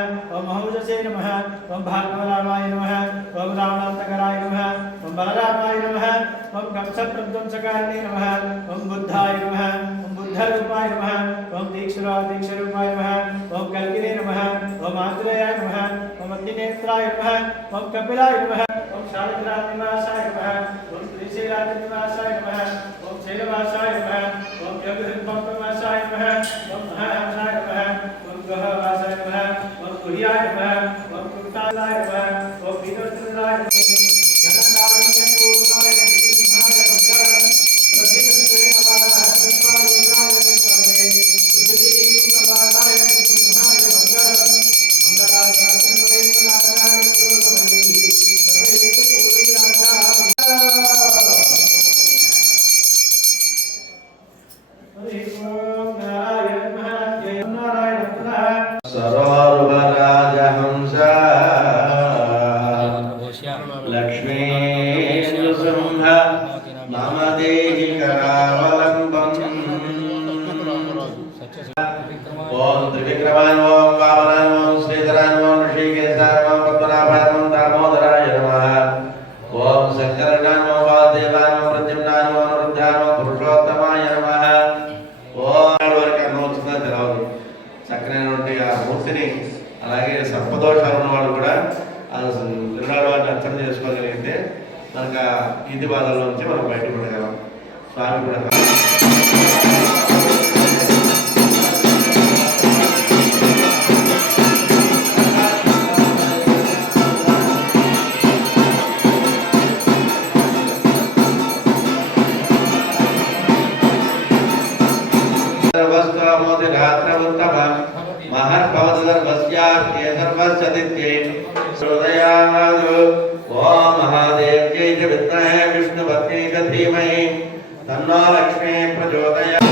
ओम महौजसे नमः ओम भार्गवरामाय नमः ओम रावणान्तकराय नमः ओम बलरामाय नमः ओम कंसप्रध्वंसकारिणे नमः ओम बुद्धाय नमः ओम बुद्धरूपाय नमः ओम दीक्षरूपाय नमः ओम कल्किने नमः ओम आंजनेयाय नमः ओम अग्निनेत्राय नमः ओम कपिलाय नमः ओम शालिग्रामनिवासाय नमः ओम श्रीशैलाद्रिनिवासाय नमः ओम शैलवासाय नमः ओम योगनिर्भक्तवासाय नमः ओम महाहंसाय नमः ओम ग्रहवासाय नमः ओम कुहियाय नमः ओम कुंतालाय नमः ओम विनोदलाय नमः गणकारुण्यपूर्णाय विष्णुनाय मंगलम प्रथिगते नमः हरकारीसाय विष्णवे पृथ्वीकुटमालाय विष्णुनाय मंगलम मंगलाशासनवे नारायणाय नमः सर्वैः पूर्वैराचार्य सरोवराजहंस लक्ष्मी नृसिंह मम देहि करावलम्बम् ओम त्रिविक्रमाय ओम वामनाय ओम श्रीधराय ओम ऋषिकेशाय ओम पद्मनाभाय ओम दामोदराय नमः ओम शंकराय ओम वासुदेवाय ओम प्रद्युम्नाय ओम रुद्राय ओम पुरुषोत्तमाय नमः ओम చక్కనైనటువంటి ఆ మూర్తిని అలాగే సర్పదోషాలు ఉన్నవాడు కూడా ఆ వారిని అర్థం చేసుకోగలిగితే మనకు ఇంటి బాధల్లో నుంచి మనం బయటపడగలం. స్వామి కూడా ओम महादेव जय विद्महे विष्णुपत्नी धीमहि तन्नो लक्ष्मी प्रचोदयात्।